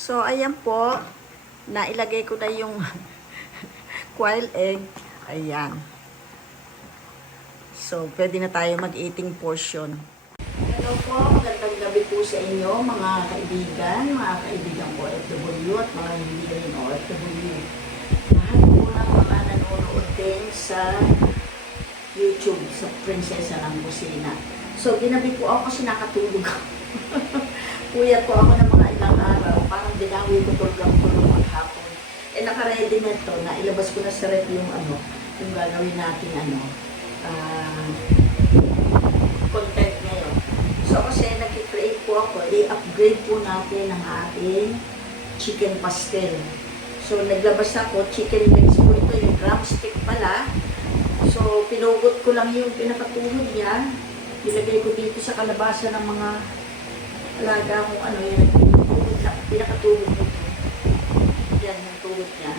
So, ayan po. Nailagay ko na yung quail egg. Ayan. So, pwede na tayo mag-eating portion. Hello po. Magandang gabi po sa inyo, mga kaibigan ko OFW at mga hindi rin OFW. Lahat po ng mga nanonood din sa YouTube, sa Prinsesa ng Kusina. So, ginabi po ako kasi nakatulog ako. Puyat po ako ng mga ilang araw. Parang binawi ko tulog maghapon. Naka-ready na ito. Nailabas ko na sa rep yung yung gagawin natin content ngayon. So, kasi nag-create po ako, i-upgrade po natin ang ating chicken pastel. So, naglabas ako, chicken legs po ito, yung drumstick pala. So, pinugot ko lang yung pinakatulog niya. Nilagay ko dito sa kalabasa ng mga alaga kung yan, pinakatulog nito. Yan, yung tulog niya.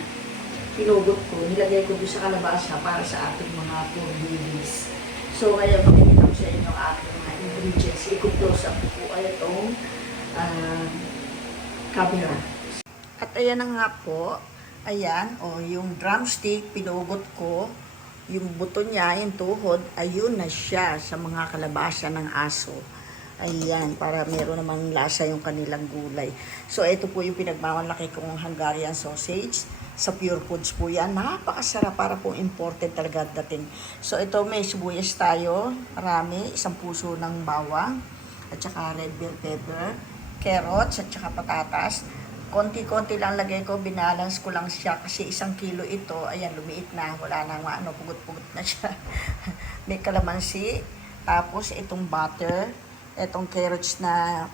Pinugot ko, nilagay ko doon sa kalabasa para sa ating mga poor babies. So, kaya makikita ko sa inyo ating mga ingredients. I-close up po ay itong camera. At ayan na nga po, ayan, yung drumstick, pinugot ko, yung buto niya, yung tuhod, ayun na siya sa mga kalabasa ng aso. Ayan, para meron namang lasa yung kanilang gulay. So, ito po yung pinagmamalaki kong Hungarian sausage. Sa Pure Foods po yan. Napakasarap, para po imported talaga dating. So, ito may sibuyas tayo. Marami. Isang puso ng bawang. At saka red bell pepper. Carrots at saka patatas. Konti-konti lang lagay ko. Binalance ko lang siya kasi 1 kilo ito. Ayan, lumiit na. Wala nang pugot-pugot na siya. May kalamansi. Tapos, itong butter. Etong carrots na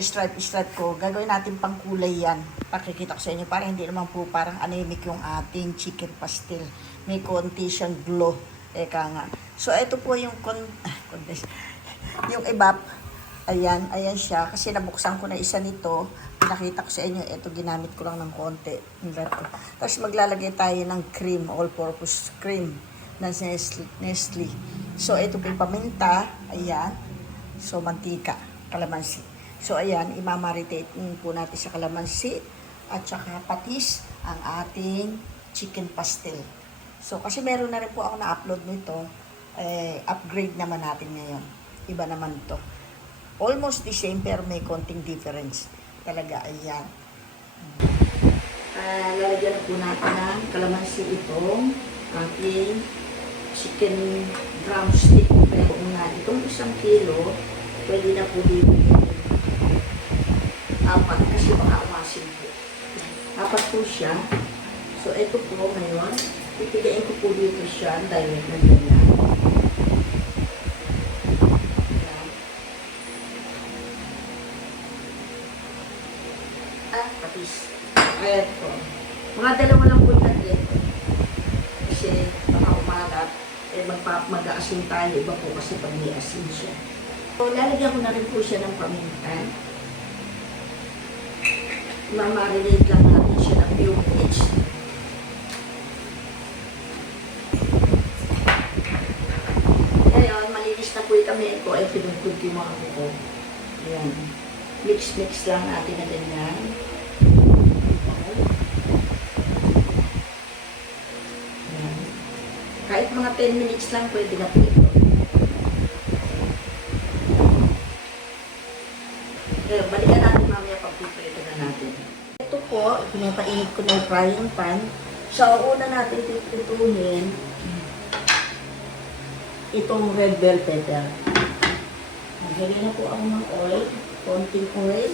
stripe ko, gagawin natin pang kulay yan. Pakikita ko sa inyo, para hindi naman po parang anemic yung ating chicken pastel. May konti siyang glow. Eka nga. So, ito po yung yung ebap. Ayan, ayan siya. Kasi nabuksan ko na isa nito. Pinakita ko sa inyo, ito ginamit ko lang ng konti. Tapos maglalagay tayo ng cream, all-purpose cream ng Nestle. So, ito po yung paminta. Ayan. So, mantika, kalamansi. So, ayan, imamaritate po natin sa kalamansi at saka patis ang ating chicken pastel. So, kasi meron na rin po ako na-upload nito, upgrade naman natin ngayon. Iba naman to. Almost the same pero may konting difference. Talaga, ayan. Lalagyan po natin ng kalamansi itong ating chicken drumstick. Pero itong 1 kilo, pwede na po dito 4 kasi baka umasin po. 4 po siya. So, ito po ngayon, pipigain ko po dito siya, direct na ganyan. Patis. Ayan po. Mga 2 lang po natin. Kasi baka umalat. Mag-aasin tayo. Iba po kasi pag may asin siya. So, lalagyan ko na rin po siya ng paminta. Mamarinate lang natin siya ng few minutes. Ngayon, malinis na po yung kamay ko. Ay, pinugod yung mga kuko. Ayan. Mix lang natin na ganyan. Ayan. Kahit mga 10 minutes lang, pwede na po ito. Balikan natin mamaya pag-prito na natin. Ito po, pinapainit ko na yung frying pan. So, una natin titutuhin itong red bell pepper. Maghili na po ako ng oil, konting oil.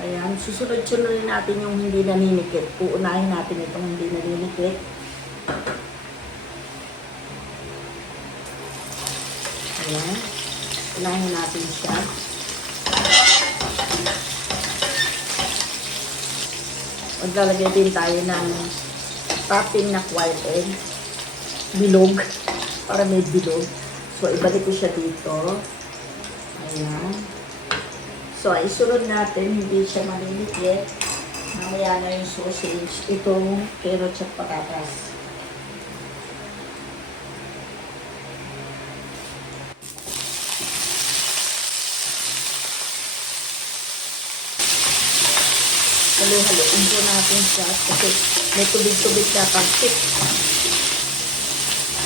Ayan, susunod-sunod natin yung hindi naninikit. Uunahin natin itong hindi naninikit. Ayan. Unahin natin siya. Maglalagay din tayo ng topping na white egg. Bilog. Para may bilog. So, ibalik ko siya dito. Ayan. So, isunod natin. Hindi siya malilikit. Mamaya na yung sausage. Itong carrots at patatas. Halo-haloin po natin siya kasi may tubig-tubig na pang-tip.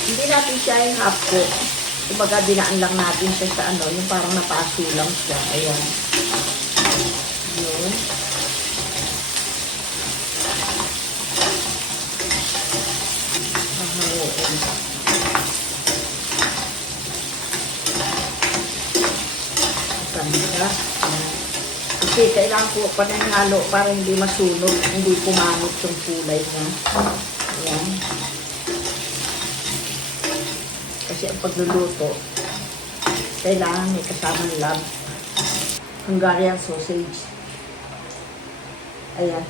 Hindi natin siya yung half cook. Kumbaga, dinaan lang natin siya sa ano, yung parang napaso lang siya. Ayan. Yun. Mahaluin. Ganda. Kasi kailangan po pa ng halo para hindi masunog, hindi pumangit yung kulay niya. Ayan. Kasi ang pagluluto, kailangan may kasamang lab. Hungarian sausage. Ayan.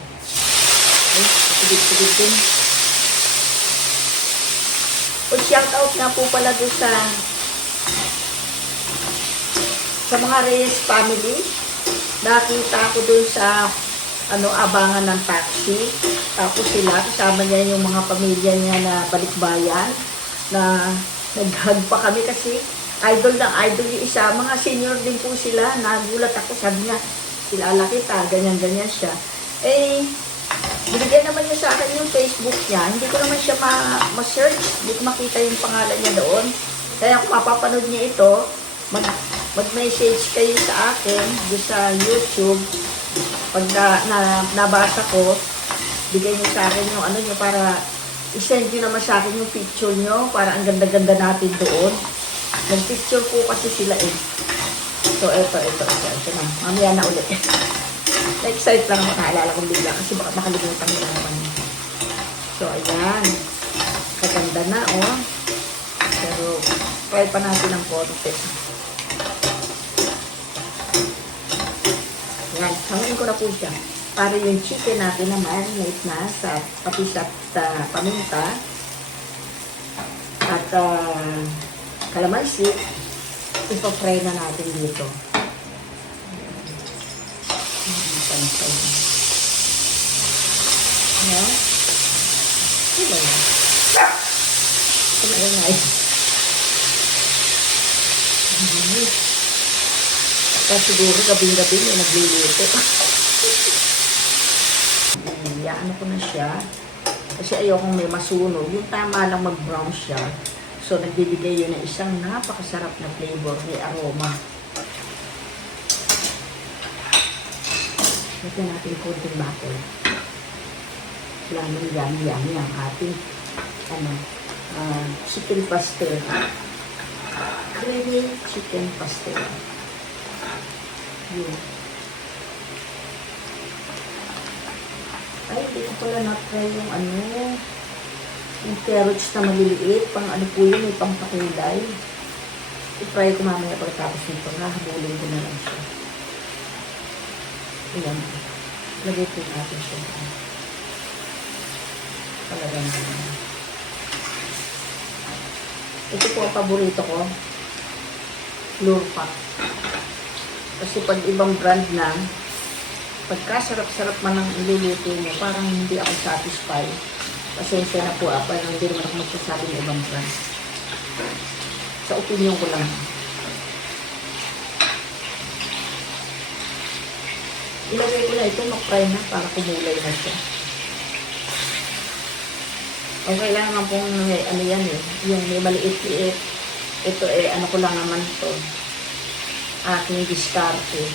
Ay, sigit-sigit din. Shout out nga po pala doon sa mga Reyes family. Nakita ko doon sa abangan ng taxi. Tapos sila, kasama niya yung mga pamilya niya na balikbayan na nag-hug pa kami kasi idol na idol yung isa. Mga senior din po sila. Nagulat ako, sabi niya, kilala kita, ganyan-ganyan siya. Eh, binigyan naman niya sa akin yung Facebook niya. Hindi ko naman siya ma-search. Hindi ko makita yung pangalan niya doon. Kaya kung mapapanood niya ito, mag-message kayo sa akin doon sa YouTube. Pag nabasa ko, bigay niyo sa akin yung ano niyo para i-send niyo naman sa akin yung picture niyo para ang ganda-ganda natin doon. Nag-picture po kasi sila eh. So, ito na. Mamaya na ulit. Na-excite lang ako, naalala kong bigla kasi baka makalimutan nila naman. So, ayan. Kaganda na, oh. Pero, try pa natin ang konti. Ayan, hangin ko na po siya. Para yung chicken natin na marinate na sa patis at paminta at kalamansi, ipapray na natin dito. Pantay. Ayan. Diba yan? Kumain na yun. Kaya siguro gabing-gabi yung nagluluto. Ano ko na siya. Kasi ayokong may masunog. Yung tama lang mag-brown siya. So, nagbibigay yun ng isang napakasarap na flavor, may aroma. Lagyan natin konting butter. Lamang yummy ang ating chicken pastel. Creamy chicken pastel. Yun. Ay, hindi ko pala na-try yung yung carrots na maliliit. Pang po yun, may pampakulay. I-try ko mamaya pagkatapos nito. Nahabulin ko na lang siya. Ayan. Lagay po natin siya. Talaga naman. Ito po ang paborito ko. Lurpak. Kasi pag ibang brand na, pagkasarap-sarap man ang iluluto mo, parang hindi ako satisfied. Pasensya na po, parang hindi naman ako magsasabi ng ibang brand. Sa opinion ko lang. Ilagay ko na ito, mag-fry na para kumulay na siya. Okay lang naman pong yan eh, yung may maliit-liit. Ito ano ko lang naman ito. Aking diskarte.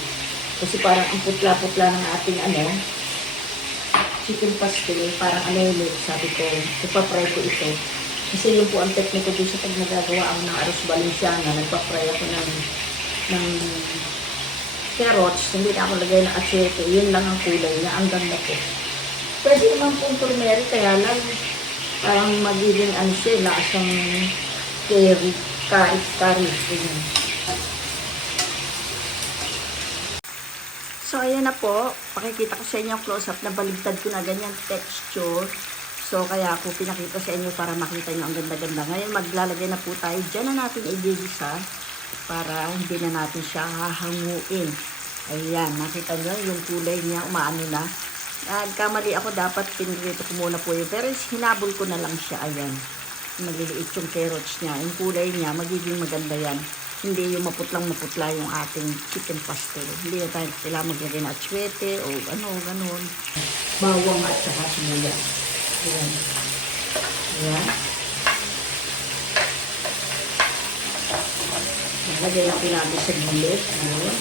Kasi parang ang putla-putla ng ating chicken pastel, parang yun, sabi ko, ipapry ko ito. Kasi yun po ang technique ko sa pag nagagawa ako ng arroz valenciana, nagpapry ako ng carrots, hindi na ako lagay ng atsete, yun lang ang kulay niya, ang ganda po. Pwede naman pong turmeric, kaya lang parang magiging siya, lasang curry, ganyan. So, ayan na po. Pakikita ko sa inyo ang close-up na baligtad ko na ganyan texture. So, kaya ako pinakita sa inyo para makita nyo ang ganda-ganda. Ngayon, maglalagay na po tayo. Diyan na natin i-gigisa para hindi na natin siya hahanguin. Ayan, nakita nyo yung kulay niya, umaano na. Nagkamali ako, dapat pinrito ko muna po yun. Pero hinabol ko na lang siya. Ayan, maliliit yung carrots niya. Yung kulay niya, magiging maganda yan. Hindi yung maputlang-maputla yung ating chicken pastel. Hindi na tayo kailangan maglagay na atsuete o ano, ganun. Bawang at saka sibuyas. Ayan. Ayan. Maglagay natin natin sa gilid. Ayan.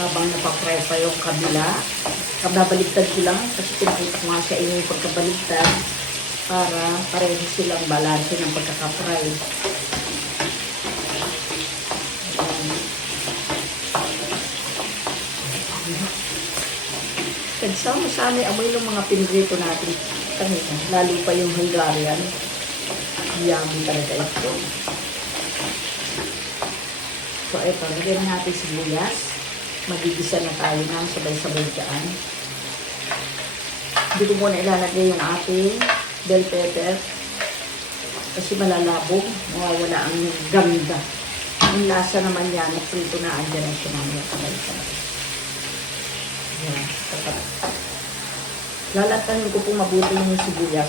Habang napapry pa yung kabila. Kababaligtad ko lang kasi pinakita ko nga sa inyo yung pagkabaligtad para pareho silang balanse ng pagkakapry. Nagsama-sama amoy ng mga pinrito natin kanina, lalo pa yung Hungarian. Yummy talaga ito. So ito, lagyan natin sibuyas. Magigisa na tayo ng sabay-sabay dyan. Hindi ko muna ilalagay yung ating bell pepper kasi malalabog, mawawala ang ganda. Ang lasa naman yan, naprito na andyan na siya mamaya sabay-sabay. Yan, lalatahin ko po mabuti yung sibuyas.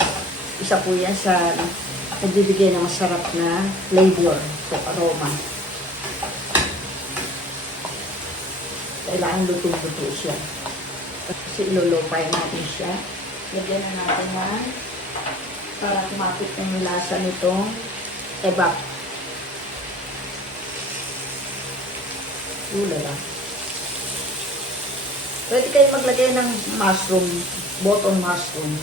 Isa po yan sa nagbibigay ng masarap na flavor o aroma. Kailangan lutong-luto siya. Kasi ilulupay natin siya. Lagyan na natin na para kumapit ng lasa nitong ebak. Ulala. Pwede kayo maglagay ng mushroom, button mushroom.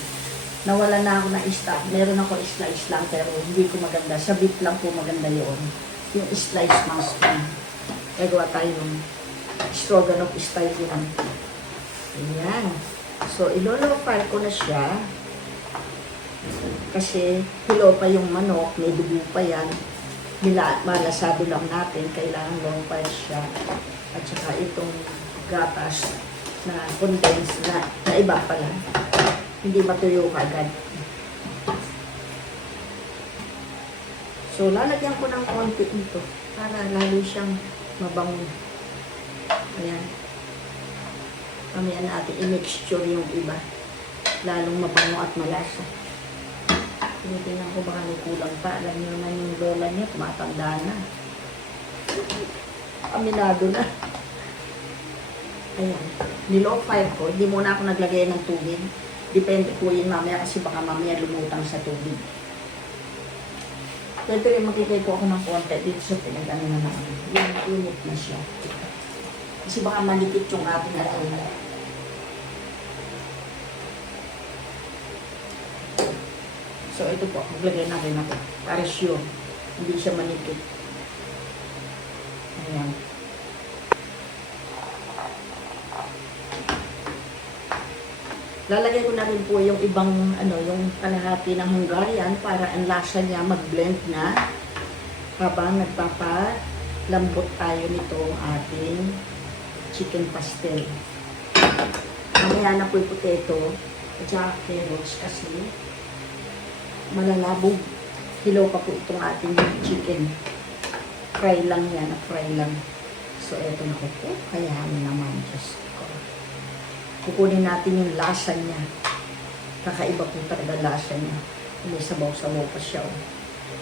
Nawala na ako ng stock. Meron ako slice lang pero hindi ko maganda. Sa beef lang po maganda yun. Yung slice mushroom. Gagawa tayo ng stroganoff style yun. Ayan. So, ilolo-fry ko na siya. Kasi hilo pa yung manok. May dugo pa yan. Malasado lang natin. Kailangan low-fry siya. At saka itong gatas na condensed na iba pala. Hindi matuyo agad. So, lalagyan ko ng konti nito para lalo siyang mabango. Ayan. Mamaya natin i-mixture yung iba. Lalong mabango at malasa. Tinitingnan ko baka may kulang pa. Alam niyo naman yung lola niya, tumatanda na. Aminado na. Ayan. Nilow fire ko. Hindi muna ako naglagay ng tubig. Depende po yun mamaya kasi baka mamaya lumutang sa tubig. Pwede rin magkikay ko ako ng konti dito sa pinag-ano na naman. Yung init na siya. Kasi baka malikit yung ating atin. So ito po, maglagay natin ako. Para sure. Hindi siya malikit. Ayan. Lalagay ko na rin po yung ibang, yung kalahati ng Hungarian para ang lasa niya mag-blend na habang nagpapalambot tayo nito ating chicken pastel. Mamaya na po yung potato at saka carrots kasi malalabog. Hilaw pa po itong ating chicken. Fry lang yan, fry lang. So, eto na po. Kayahan naman. Just kukunin natin yung lasa niya. Kakaiba po talaga lasa niya. May sabaw-sabaw pa siya. Oh.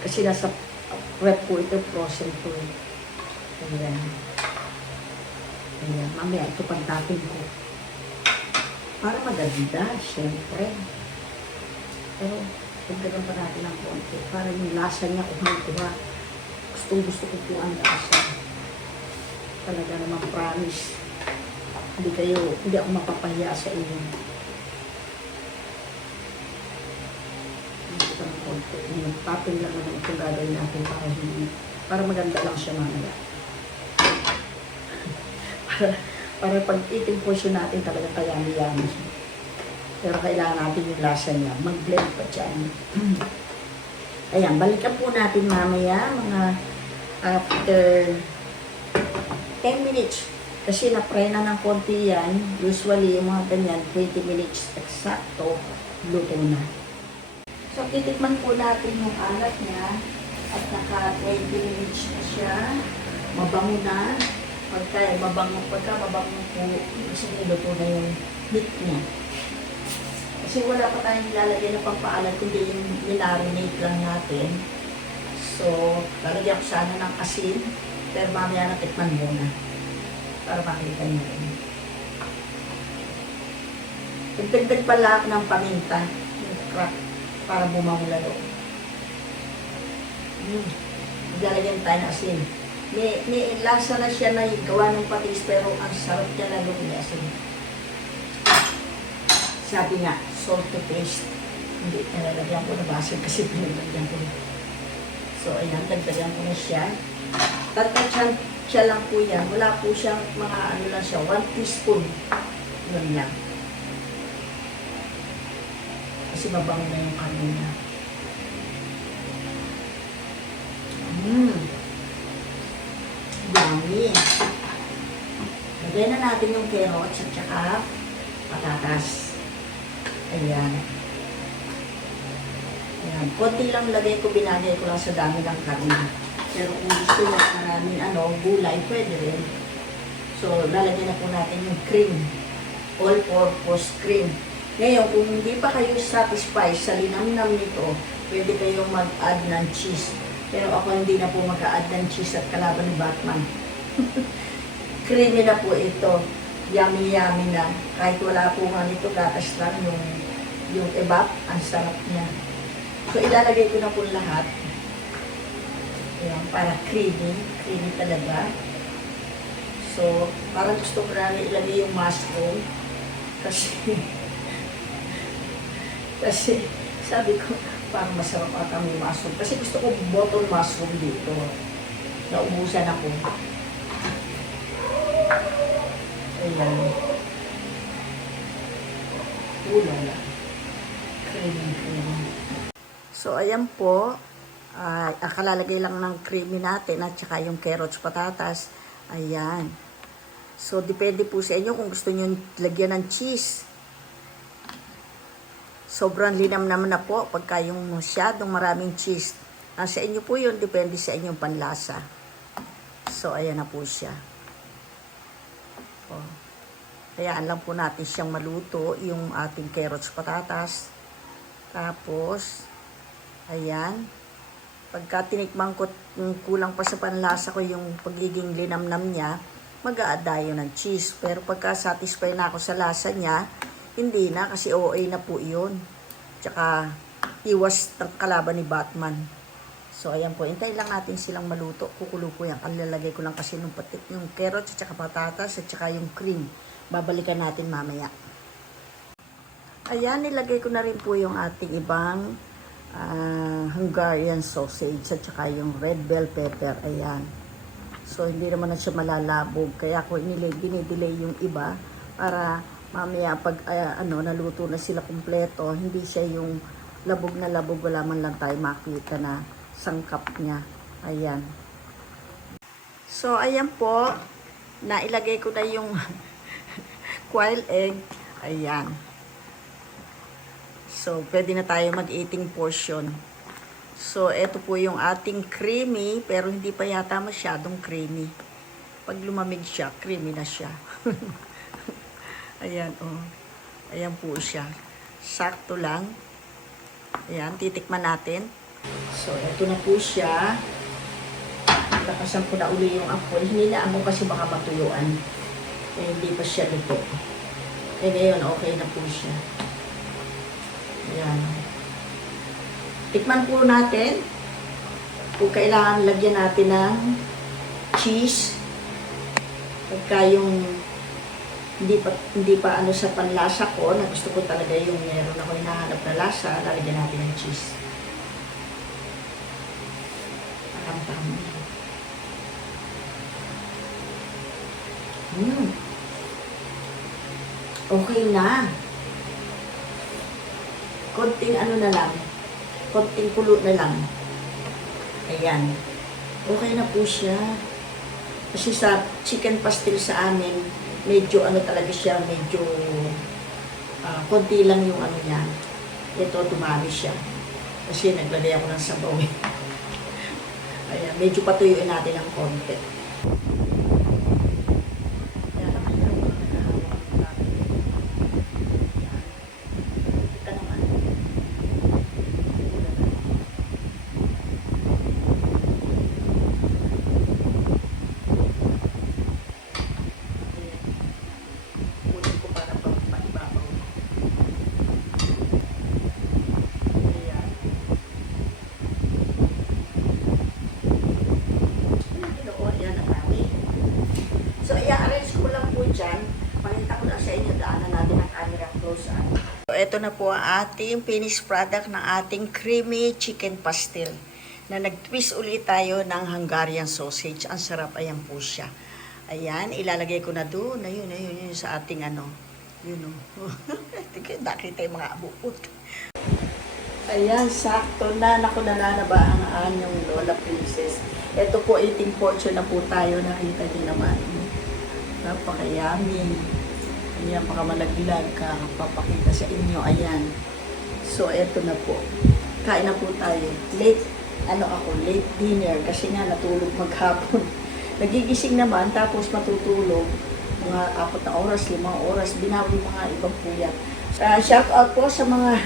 Kasi nasa prep po ito, frozen po. Ayan. Ayan. Mamaya ito pagtapin ko. Para maganda, syempre. Pero, pagdagan pa natin ng konti. Para yung lasa niya kuha-kuha. Gustong-gusto ko po ang lasa. Talaga naman promise. Hindi ako mapapahiya sa inyo. Ito ng konti. Tapin lang naman itong gagawin natin para maganda lang siya mamaya. para pag eating portion natin talaga kayami-yami. Pero kailangan natin yung lasa niya. Mag-blend pa dyan. Ayan, balikan po natin mamaya mga after 10 minutes. Kasi na-fry na ng konti yan. Usually, yung mga ganyan, 20 minutes eksakto, luto na. So, titikman po natin yung alat niya. At naka 20 minutes na siya. Mabango na. Pagka mabango po, kasi niluto na yung meat niya. Kasi wala pa tayong nilalagay na pampaalat, kundi yung minarinate lang natin. So, lalagyan ko sana ng asin. Pero mamaya natikman muna. Para makita nyo rin. Nagdagdag pala ako ng paminta. Yung crack. Para bumango lalo. Lalagyan tayo ng asin. May lasa na siya na gawa ng patis, pero ang sarap niya lalo ng asin. Sabi nga, salt to taste. Hindi, nalalagyan ko na basag kasi pinalagyan ko na. So, ayan, dagdagan ko na siya. Tatachan siya lang po yan. Wala po siyang mga ano lang siya, 1 teaspoon. Yun lang. Kasi mabango na yung karne niya. Yummy. Lagyan na natin yung carrots at saka patatas. Ayan. Ayan. Konti lang lagay ko, binagay ko lang sa dami ng karne. Pero kung gusto nyo maraming gulay, pwede rin. So, lalagyan na po natin yung cream. All-purpose cream. Ngayon, kung hindi pa kayo satisfied sa linamnam nito, pwede kayong mag-add ng cheese. Pero ako hindi na po mag-add ng cheese at kalaban ni Batman. Creamy na po ito. Yummy-yummy na. Kahit wala po nga nito, gatas lang yung ebap. Ang sarap niya. So, ilalagay ko na po lahat. Ayan, para creamy. Creamy talaga. So, parang gusto ko na ilagay yung mushroom. Kasi sabi ko, parang masarap ata may mushroom. Kasi gusto ko bottle mushroom dito. Naubusan ako. Ayan. Ulala. Creamy. So, ayan po. Akalalagay lang ng creamy natin at saka yung carrots, patatas. Ayan. So, depende po sa inyo kung gusto nyo lagyan ng cheese. Sobrang linam naman na po pagka yung masyadong maraming cheese. Sa inyo po yun, depende sa inyong panlasa. So, ayan na po siya. Oh. Hayaan lang po natin siyang maluto, yung ating carrots, patatas. Tapos, ayan. Pagka tinikman ko, kulang pa sa panlasa ko yung pagiging linamnam niya, mag-a-add tayo ng cheese. Pero pagka satisfy na ako sa lasa niya, hindi na kasi OA na po yun. Tsaka, iwas ng kalaban ni Batman. So, ayan po. Hintay lang natin silang maluto. Kukulo po yan. Lalagay ko lang kasi yung carrots, at saka patatas, at saka yung cream. Babalikan natin mamaya. Ayan, nilagay ko na rin po yung ating ibang Hungarian sausage at saka yung red bell pepper. Ayan. So, hindi naman na siya malalabog. Kaya ako dinidelay yung iba para mamaya pag naluto na sila kumpleto, hindi siya yung labog na labog. Wala man lang tayo makita na sangkap niya. Ayan. So, ayan po. Nailagay ko na yung quail egg. Ayan. So, pwede na tayo mag-eating portion. So, ito po yung ating creamy, pero hindi pa yata masyadong creamy. Pag lumamig siya, creamy na siya. Ayan, oh. Ayan po siya. Sakto lang. Ayan, titikman natin. So, ito na po siya. Lakasan ko na uli yung apoy. Hinilaan mo kasi baka matuyuan. Hindi pa siya luto. Ngayon, okay na po siya. Ayan. Tikman po natin. Kung kailangan lagyan natin ng cheese. Pagka yung hindi pa sa panlasa ko, na gusto ko talaga yung meron ako hinahanap na lasa, lalagyan natin ng cheese. Tama. Okay na. Konting na lang. Konting kulo na lang. Ayan. Okay na po siya. Kasi sa chicken pastel sa amin, medyo talaga siya, medyo konti lang yung niya. Ito, dumami siya. Kasi naglagay ako ng sabaw. Ayan, medyo patuyuin natin ng konti. Papakita ko lang sa inyo, daanan natin ang camera close up. So, ito na po ang ating finished product ng ating creamy chicken pastel. Na nag-twist ulit tayo ng Hungarian sausage. Ang sarap, ayan po siya. Ayan, ilalagay ko na doon. Ayun, sa ating ano. Yun o. Nakita yung mga abukot. Ayan, sakto na. Naku, nananabaan yung Lola Princess. Ito po, eating portion na po tayo. Nakita din naman. Napaka-yummy. Ayan, makamalaglag ka. Papakita sa inyo. Ayan. So, eto na po. Kain na po tayo. Late dinner. Kasi nga, natulog maghapon. Nagigising naman, tapos matutulog. Mga 4 na oras, 5 oras. Binawi mga ibang puyat. Shout out po sa mga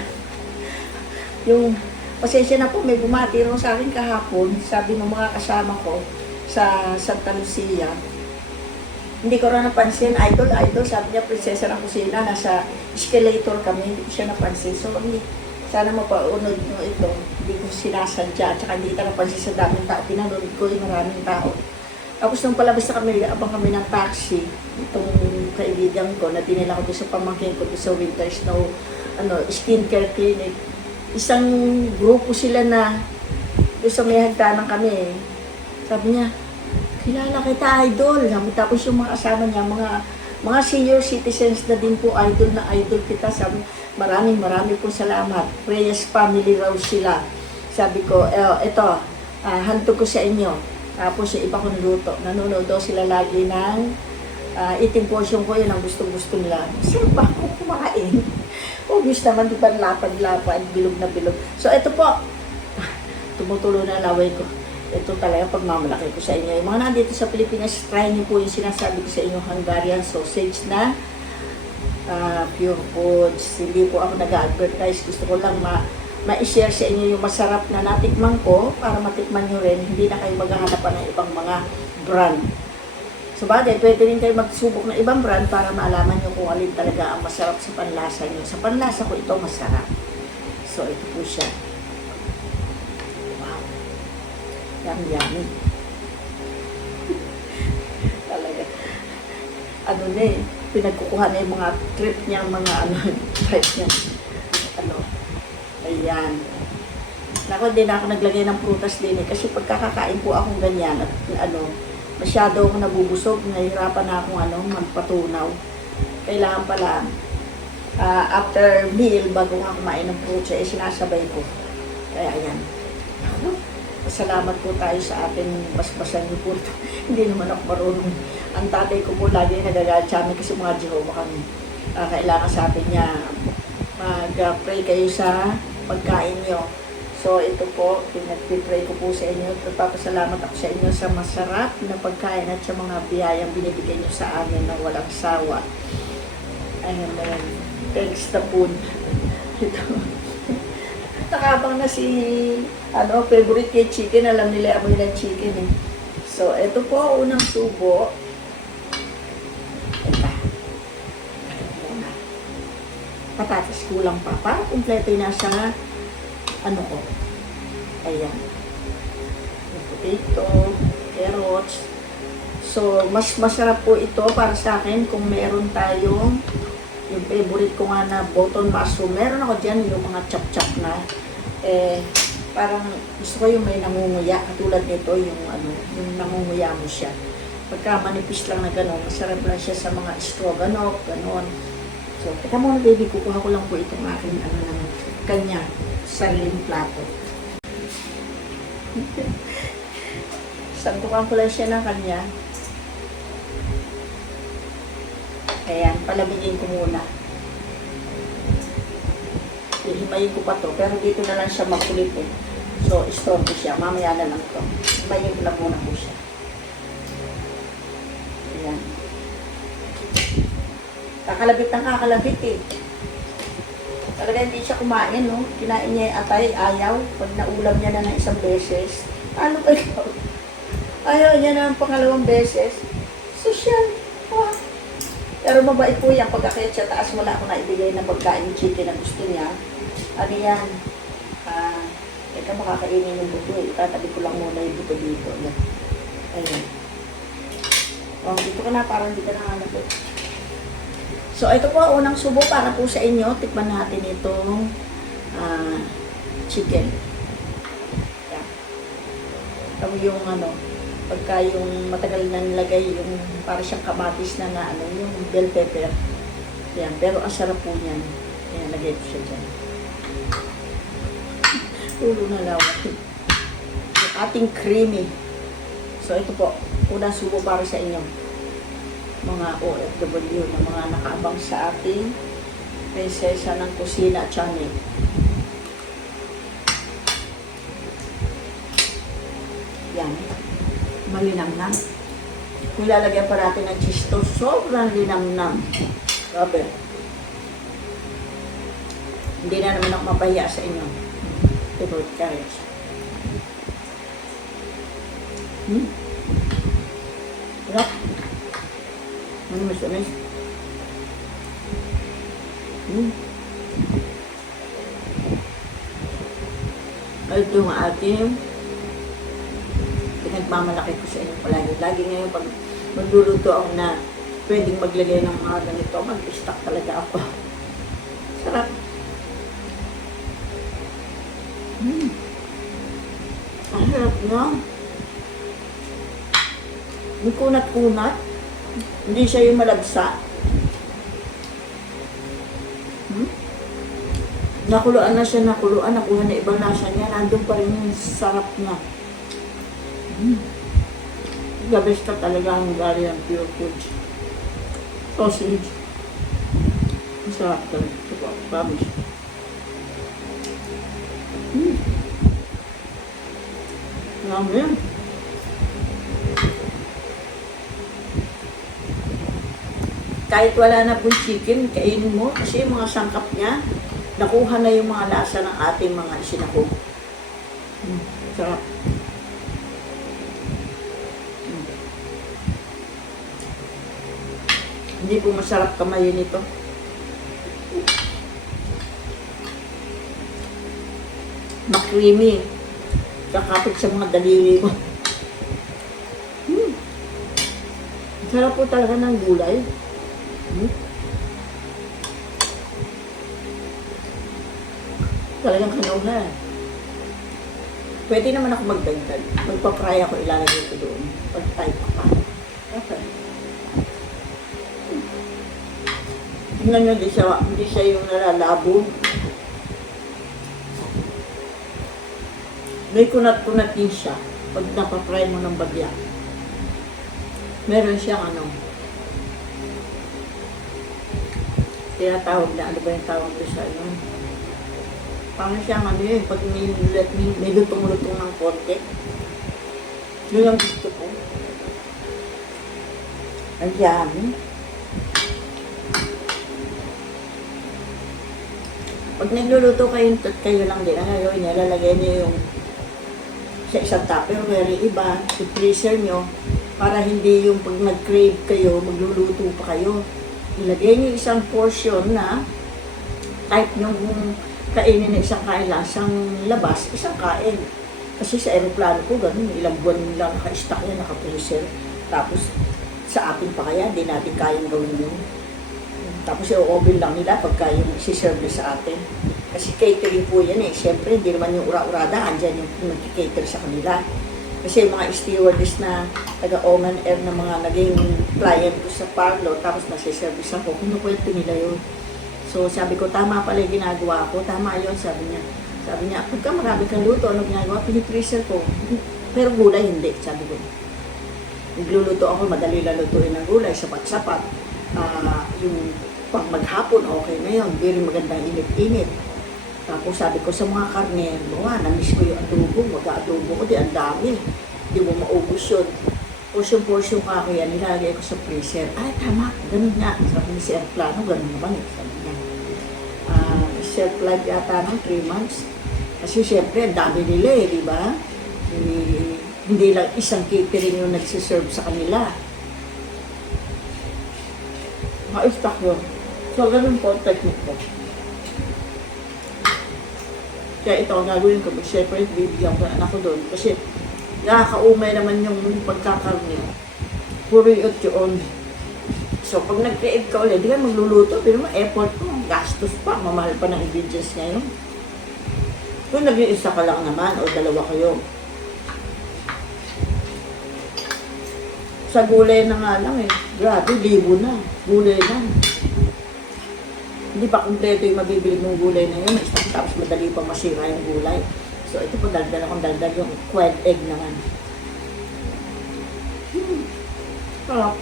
yung pasensya na po, may bumati rin sa akin kahapon. Sabi ng mga kasama ko sa Santa Lucia. Hindi ko rin napansin, idol, sabi niya, prinsesa ng kusina, nasa escalator kami, hindi ko siya napansin. So, sana mapaunod nyo ito. Hindi ko sinasadya, at saka hindi kita napansin sa daming tao. Pinanood ko yung maraming tao. Tapos nung palabas na kami, abang kami ng taxi, itong kaibigan ko, na dinala ko doon sa pamangkin ko doon sa Winter Snow, skincare clinic. Isang grupo sila na doon sa may hagdanan kami. Sabi niya, kilala kita, idol. Tapos yung mga kasama niya, mga senior citizens na din po, idol na idol kita. Sabi, maraming po salamat. Reyes family raw sila. Sabi ko, ito, handog ko sa inyo. Tapos yung iba kong luto. Nanonood daw sila lagi ng eating portion ko, yun ang gustong-gusto nila. Saan ba ako kumain? Obvious naman, di ba, lapad-lapad, bilog na bilog. So, ito po, tumutulo na laway ko. Ito talaga pagmamalaki ko sa inyo. Yung mga nandito sa Pilipinas, try niyo po yung sinasabi ko sa inyo, Hungarian sausage na pure foods. Hindi po ako nag-advertise. Gusto ko lang ma-share sa inyo yung masarap na natikman ko para matikman nyo rin. Hindi na kayo maghahanapan ng ibang mga brand. So bagay, pwede rin kayo magsubok ng ibang brand para maalaman nyo kung alin talaga ang masarap sa panlasa nyo. Sa panlasa ko, ito masarap. So ito po siya. Wow. Yummy. Talaga. Ano na eh, pinagkukuha na yung mga trip niya, mga type niya. Ayan. Naku, hindi na ako naglagay ng prutas din eh. Kasi pagkakakain po akong ganyan at masyado akong nabubusog. Nahihirapan na akong magpatunaw. Kailangan pala after meal, bago nga kumain ng fruits, sinasabay ko. Kaya ayan. Salamat po tayo sa ating basbasan niyo po. Hindi naman ako marunong. Ang tatay ko po lagi nagagalit sa amin kasi mga Jehovah kami. Kailangan sabi niya, mag-pray kayo sa pagkain nyo. So, ito po, pinag-pray ko po sa inyo. Papasalamat ako sa inyo sa masarap na pagkain at sa mga biyayang binibigay nyo sa amin na walang sawa. And then, thanks the food. Ito. Nakabang na si, favorite kay chicken. Alam nila amoy ng chicken eh. So, ito po, unang subo. Patatas kulang pa. Para kumpleto na sa ko. Ayan. Yung potato, carrots. So, mas masarap po ito para sa akin kung meron tayong yung favorite ko nga na button mushroom. Meron ako dyan yung mga chop-chop na. Parang gusto ko yung may nangunguya. Katulad nito, yung nangunguya mo siya. Pagka manipis lang na gano'n, masarap lang siya sa mga stroganoff, gano'n. So, teka muna baby, kukuha ko lang po itong aking kanya sariling plato. Santukan ko lang siya ng kanya. Ayan, palamigin ko muna. Himayin ko pa to, pero dito na lang siya makulit eh. So, store ko siya. Mamaya na lang to. Himayin ko lang muna po siya. Ayan. Kakalabit ng kakalabit eh. Talaga hindi siya kumain, no? Kinain niya yung atay, ayaw. Pag naulam niya na ng isang beses. Ano ba ikaw? Ayaw niya na ng pangalawang beses. Social. Wow. Pero mabait po yan. Pag akit siya taas, wala ako na ibigay ng pagkain ng chicken na gusto niya. Ano yan? Teka, makakainin yung buto eh. Tatabi ko lang muna yung buto dito. Yan. Ayan. Oh, dito ka na, parang hindi ka nakakalabit. So, ito po, unang subo para po sa inyo. Tikman natin itong chicken. Yan. Ito yung pagka yung matagal na nilagay, yung para siyang kamatis na yung bell pepper. Yan, pero ang sarap po niyan. Yan, lagay ko siya dyan. Ulo na lawak. Yung ating creamy. So, ito po, unang subo para sa inyo. Mga OFW na mga nakaabang sa ating prinsesa ng kusina channel. Yan. Malinamnam. Kung lalagyan pa natin ng cheese to, sobrang linamnam. Grabe. Hindi na naman ako mapahiya sa inyo. Favorite carrots. Sarap. Mas. Ito yung ating pinagmamalaki ko sa inyo palagi. Lagi ngayon pag magluluto ako na pwedeng maglagay ng mga ganito, mag-stock talaga ako. Sarap. Ang sarap na. May kunat-kunat. Hindi siya yung malabsa. Nakuluan na siya, nakuha na ibang lasa niya. Nandun pa rin yung sarap na. The best ka talaga ang gari ng pure foods. Sausage. Masarap talaga. Ito po, promise. Yummy. Kahit wala na pong chicken, kainin mo kasi yung mga sangkap niya, nakuha na yung mga lasa ng ating mga isinakog. Sarap. Hindi po masarap kamayin ito. Makrimi. Kakapit sa mga daliri mo. Sarap po talaga ng gulay. Talagang kanaw na. Pwede naman ako magdagdag. Magpa-fry ako, ilalagay ko doon. Pag-type pa. Okay. Tingnan nyo, hindi siya yung nalalabo. May kunat-kunat din siya pag napafry mo ng bagya. Meron siyang tinatawag na, ano ba yung tawag ko sa parang siyang pag may lutong-lutong ng konti. Yun ang gusto ko. Ayan. Pag nagluluto kayo lang din, ang gagawin niya, lalagay niyo yung sa isang tupperware, iba, i-freezer nyo, para hindi yung pag nag-crave kayo, magluluto pa kayo. Ilagay niyo isang portion na type nyo kainin na isang kain lasang labas, isang kain. Kasi sa aeroplano ko, ganun, ilang buwan lang naka-stock yan, naka-freezer. Tapos, sa atin pa kaya, hindi natin kayang gawin yun. Tapos, i-oven lang nila pagka yung isi-serve sa atin. Kasi catering po yan eh. Siyempre, hindi naman yung ura-urada, andyan yung nag-cater sa kanila. Kasi yung mga stewardess na taga-Oman Air na mga naging client ko sa parlo, tapos nasi-service ako, kinukwento nila yun. So, sabi ko, tama pala yung ginagawa ko. Tama yun, sabi niya. Sabi niya, pagka marami kang luto, ano ginagawa? Pinipreser ko. Pero gulay, hindi, sabi ko. Nagluluto ako, madali lalutuin ng gulay, sapat-sapat. Yung pag maghapon, okay na yun. Very magandang init-init. Tapos sabi ko sa mga karne, na-miss ko yung adobo. Mag-adobo ko, di ang dami. Di mo maubos yun. Portion-portion ka kaya nilagay ko sa freezer. Ay, tama, ganun nga. Sabi ni si Airplano, ganun naman. Sabi niya. Shelf life yata ng 3 months. Kasi syempre, ang dami nila eh, di ba? Hindi lang isang catering yung nagsiserve sa kanila. Ma-stock yun. So, ganun po, technique ko. Kaya ito ang gagawin ko. Siyempre, bibigyan ko na anak ko doon. Kasi nakakaumay naman yung pagkakarne. Puro yun yun. So, pag nag-create ka ulit, di ka magluluto, pero effort mo, gastos pa, mamahal pa ng ingredients ngayon. Kung nag-iisa ka lang naman, o dalawa kayo, sa gulay na nga lang eh, grabe, libo na, gulay na. Hindi pa kumpleto yung mabibili mong gulay na yun, tapos madali pa masira yung gulay. So, ito po, dagdag akong dagdag yung quail egg naman. Sarap.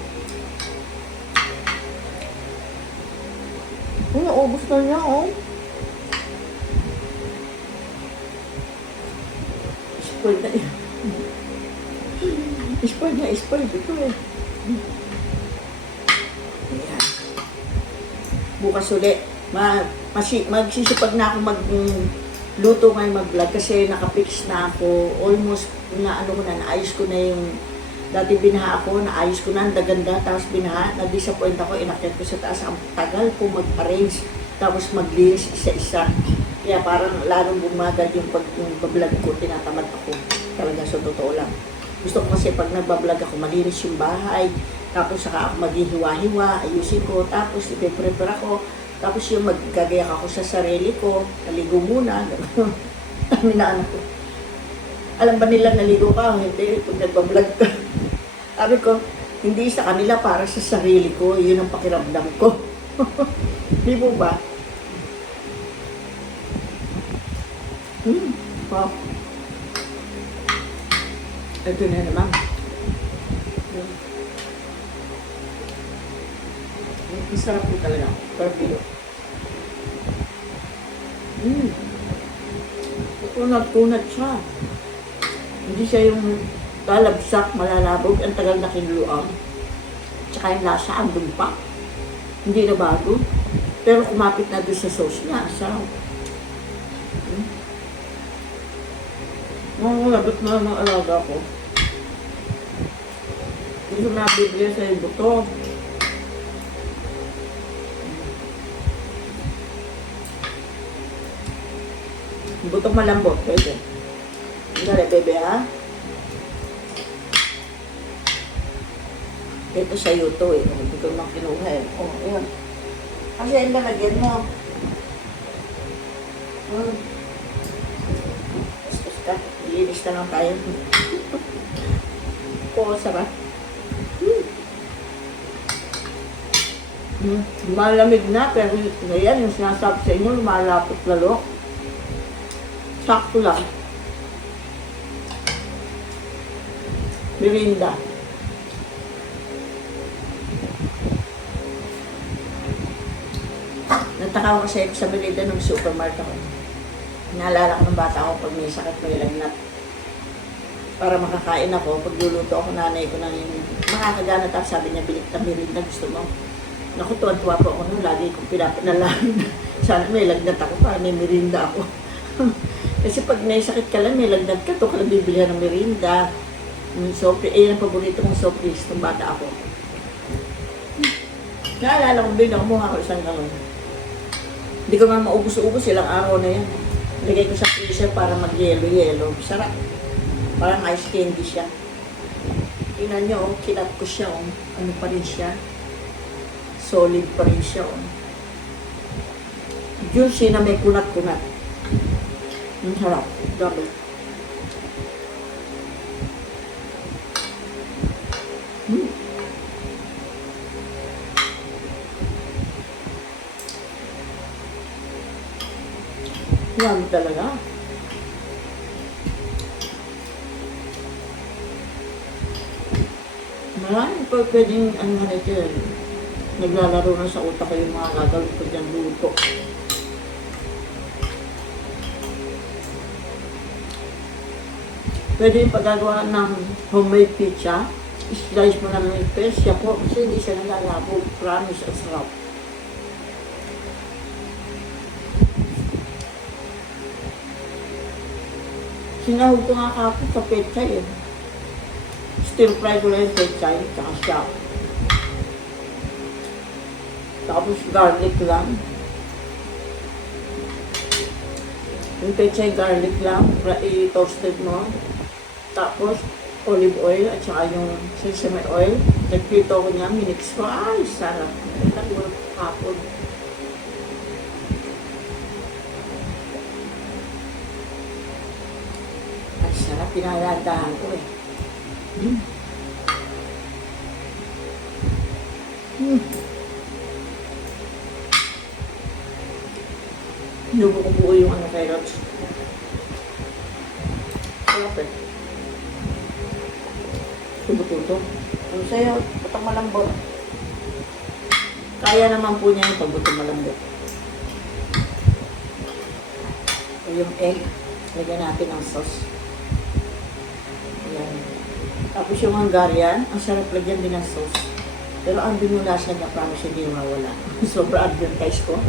Naubos na niya, oh. Spoiled na yun. Spoiled ito eh. Ayan. Bukas ulit. Magsisipag na ako magluto ngayon mag-vlog kasi nakapix na ako. Almost, naayos ko na yung dati binaha ako, naayos ko na, ang ganda, tapos binaha, na-disappoint ako, inakyat ko sa taas, ang tagal ko mag-arrange, tapos mag-linis isa-isa. Kaya parang lalong bumagal yung pag-vlog ko, tinatamad ako. Talaga, so totoo lang. Gusto ko kasi pag nagbablog ako, malinis yung bahay, tapos saka ako maghihiwa-hiwa, ayusin ko, tapos ipe-prepare ako, tapos yung maggagayak ako sa sarili ko, naligo muna, gano'n. Minaan ako. Alam ba nila naligo ka? Hindi, pag nagbablog ka. Sabi ko, hindi sa kanila, para sa sarili ko, yun ang pakiramdam ko. Di mo ba? Wow. Ito na naman. Ang sarap po talaga. Perfect. Kunat-kunat siya. Hindi siya yung talabsak, malalabog, ang tagal na kinuluan. Tsaka yung lasa, andun pa. Hindi na bago. Pero kumapit na doon sa sauce niya. Sarap. Labot na ng alaga ko. Hindi ko nabibigay sa yung buto. Buto malambot, pwede. Dali, bebe, ha? Ito sa'yo to, eh. Hindi ko naman kinuha, eh. Oh, ayan. Kasi yung lalagyan mo. Bastos ka. Iinis na lang tayo. Oo, sarap. Malamig na, pero ngayon, yung sinasabi sa inyo, lumalapot lalo. Sakto lang. Merinda. Nataka ko kasi sa merinda ng supermarket ako. Naalala ko ng bata ako pag may sakit, may lagnat. Para makakain ako, pag luluto ako, nanay ko nang makakagana, tapos sabi niya, bilik na merinda, gusto mo. Naku, tuwan-tuwa po ako nung lagi kong pinapinalaan. Sana may lagnat ako para may merinda ako. Kasi pag may sakit ka lang, may lagnat ka, ito ka lang bibili ng merinda. Yan ang paborito kong soft drinks ng bata ako. Naalala ko, kumuha ko isang galon. Hindi ko man maubos-ubos, ilang araw na yan. Lagay ko sa freezer para mag-yelo-yelo. Sarap. Parang ice candy siya. Tingnan nyo, kinat ko siya. Ano pa rin siya? Solid pa rin siya. Juicy na may kunat-kunat. Ang harap. Double. Yummy talaga. Marami pa pwedeng naglalaro na sa utak ko yung mga gagawin ko dyan luto. Pwede yung paggagawa ng homemade pizza. Slice mo na ng pesya po kasi hindi siya nalalabo. Promise, ang sarap. Sinahog ko nga kapit sa pechay eh. Stir fry ko lang yung pechay, tsaka siya. Tapos garlic lang. Yung pechay garlic lang, i-toasted mo. Tapos olive oil at saka yung sesame oil. Nagprito ko niya, minix ko. Ay, sarap. Ito ko hapon. Ay, sarap. Pinalandahan ko eh. Hinubo ko buo yung carrots. Sarap eh. Tubo-tuto. Ang sayo, butang malambot. Kaya naman po niya ito, butang malambot. So, yung egg, lagyan natin ng sauce. Ayan. Tapos yung Hungarian, ang sarap lagyan din ng sauce. Pero ang binulas na promise hindi mawala. Sobra advertise ko.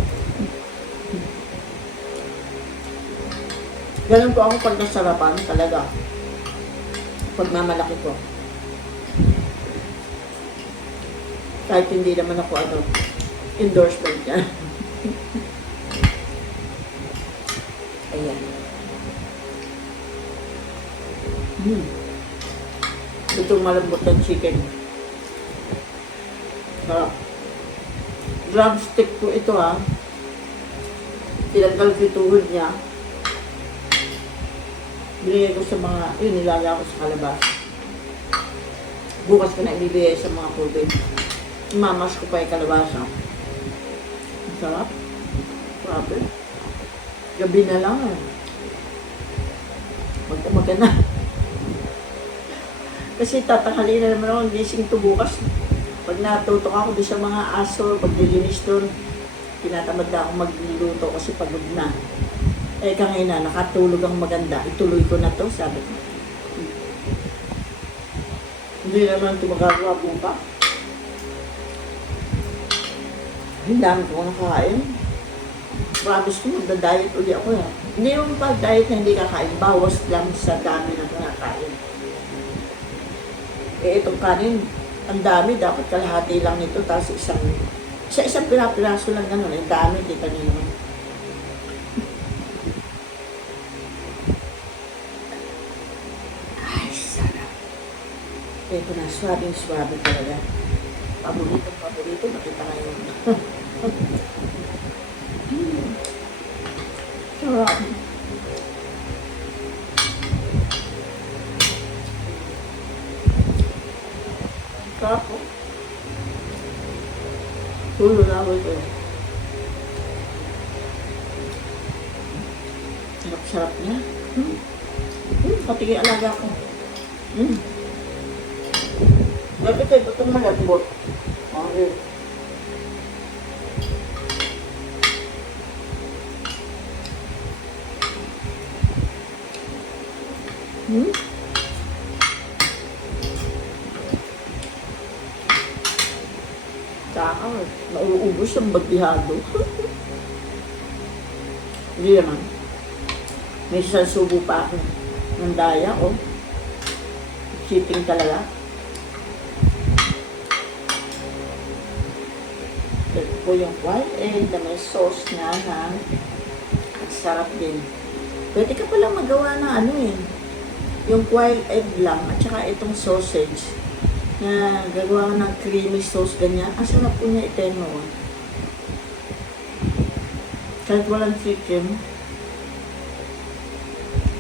Ganun po ako pag nasarapan talaga. Pag mamalaki ko. Kahit hindi naman ako endorsement niya. Ayan. Itong malambot ng chicken. Sarap. Drumstick ko ito ha. Tinanggal ko yung tuhod niya. Binigay ko sa mga, yun, nilagay ko sa kalabas. Bukas ko na ibibigay sa mga pulpin. Mamas ko pa yung kalabasa. Ang sarap. Grabe. Gabi na lang eh. Magdamagan na. Kasi tatanghali na naman ako, gising to bukas. Pag natutok ako doon sa mga aso, pag nilinis doon, tinatamad na ako magluluto kasi pagod na. Eh, kanina, nakatulog ang maganda. Ituloy ko na to, sabi ko. Hindi naman ito magagawa po pa. Ang dami ko nakakain. Promise ko, magda-diet ulit ako eh. Hindi yung pag-diet na hindi kakain, bawas lang sa dami na nakakain. Eh, itong kanin, ang dami, dapat kalahati lang nito, tapos isang pirapiraso lang gano'n, ang dami, kita niyo naman. Ito na, swabing-swabe talaga. Paborito, makita kayo. Sarap. Sarap po. Tulo na ako ito. Sarap-sarap niya. Pati kaya alaga ko. Dapat kayo itong malambot. Okay. Saka, nauubos yung bagbihado. Hindi naman. May isang subo pa ako ng daya, oh. Cheating talaga. Ito po yung white egg na may sauce na at sarap din. Pwede ka palang magawa ng ano eh. Yung white egg lang at saka itong sausage na gagawa ng creamy sauce ganyan. Ang sarap po niya iteno. Kahit walang chicken,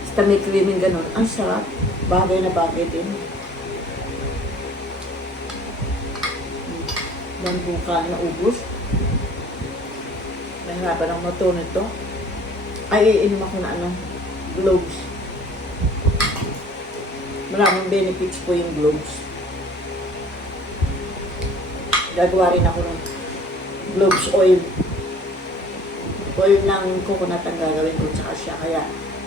basta may creamy ganun. Ang sarap. Bagay na bagay din. Yan po na ubos. Nahirapan ang mato nito. Ay, iinom ako na gloves. Maraming benefits po yung gloves. Gagawa rin ako ng gloves oil. Oil ng coconut ang gagawin ko tsaka siya. Kaya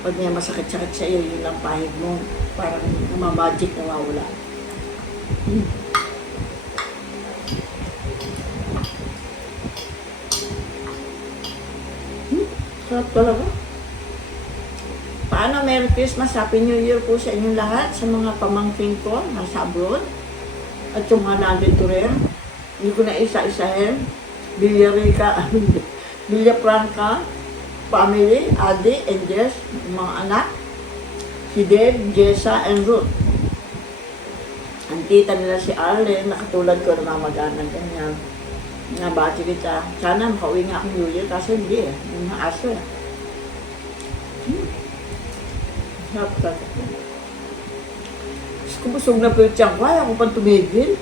pag may masakit-sakit sa iyo, yun lang pahig mo. Parang magic na mawala. Sarap talaga. Paano? Merry Christmas, Happy New Year po sa inyong lahat, sa mga pamangkin ko nasa abroad at yung mga nandito rin. Hindi ko na isa-isahin. Villarica, Villafranca family, Adi and Jess, mga anak, si Dave, Jessa and Ruth. tita nila si Arlen, nakatulad ko na mamag-anak ganyan. Nabati kita. Sana makauwi nga ako New Year, kasi hindi eh. Yung mga aso eh. Napakasarap. Tapos kumusog na po yung tiyan ko, ayaw ko pang tumigil.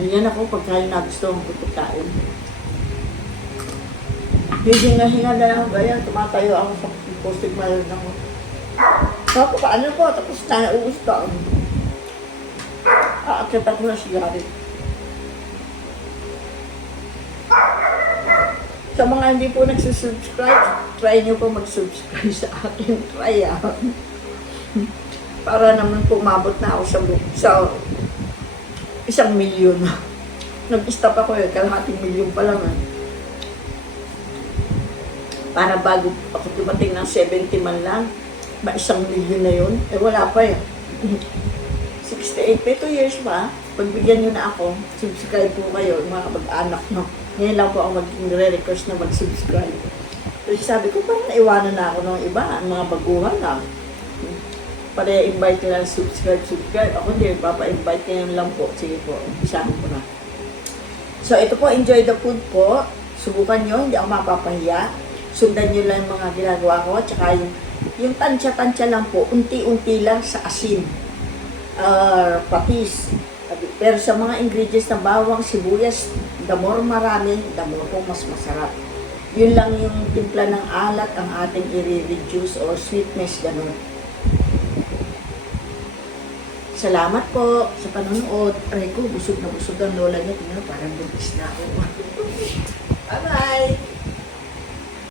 Ayan ako, pagkain na gusto kong pagkain. Hihinga-hinga na lang, ganyan, tumatayo ako sa postig mayon ako. Tapos paano po, tapos na nauus ka. Aakit ako na sigarit. Sa mga hindi po nagsusubscribe, try nyo po mag-subscribe sa akin. Try para naman po umabot na ako sa 1 milyon. Nag-stop ako kalahating milyon pa lang. Para bago ako dumating ng 70 man lang, 1 milyon na yun. Wala pa 68 pa, 2 years pa. Pagbigyan nyo na ako, subscribe po kayo, mga mag-anak no. Ngayon lang po ako mag-request na mag-subscribe. Kasi sabi ko, parang naiwanan na ako ng iba, ang mga baguhan na. Para invite nila subscribe. Ako hindi, papa-invite ngayon lang po. Sige po, umpisahan ko na. So, ito po, enjoy the food po. Subukan nyo, hindi ako mapapahiya. Sundan nyo lang yung mga ginagawa ko. Tsaka yung tansya-tansya lang po, unti-unti lang sa asin. Patis. Pero sa mga ingredients na bawang, sibuyas, the more marami, the more po mas masarap. Yun lang yung timpla ng alat ang ating i-reduce or sweetness, ganun. Salamat po sa panonood. Aray ko, busog na busog ang lola niya. Tingnan, parang buntis na ako. Bye-bye!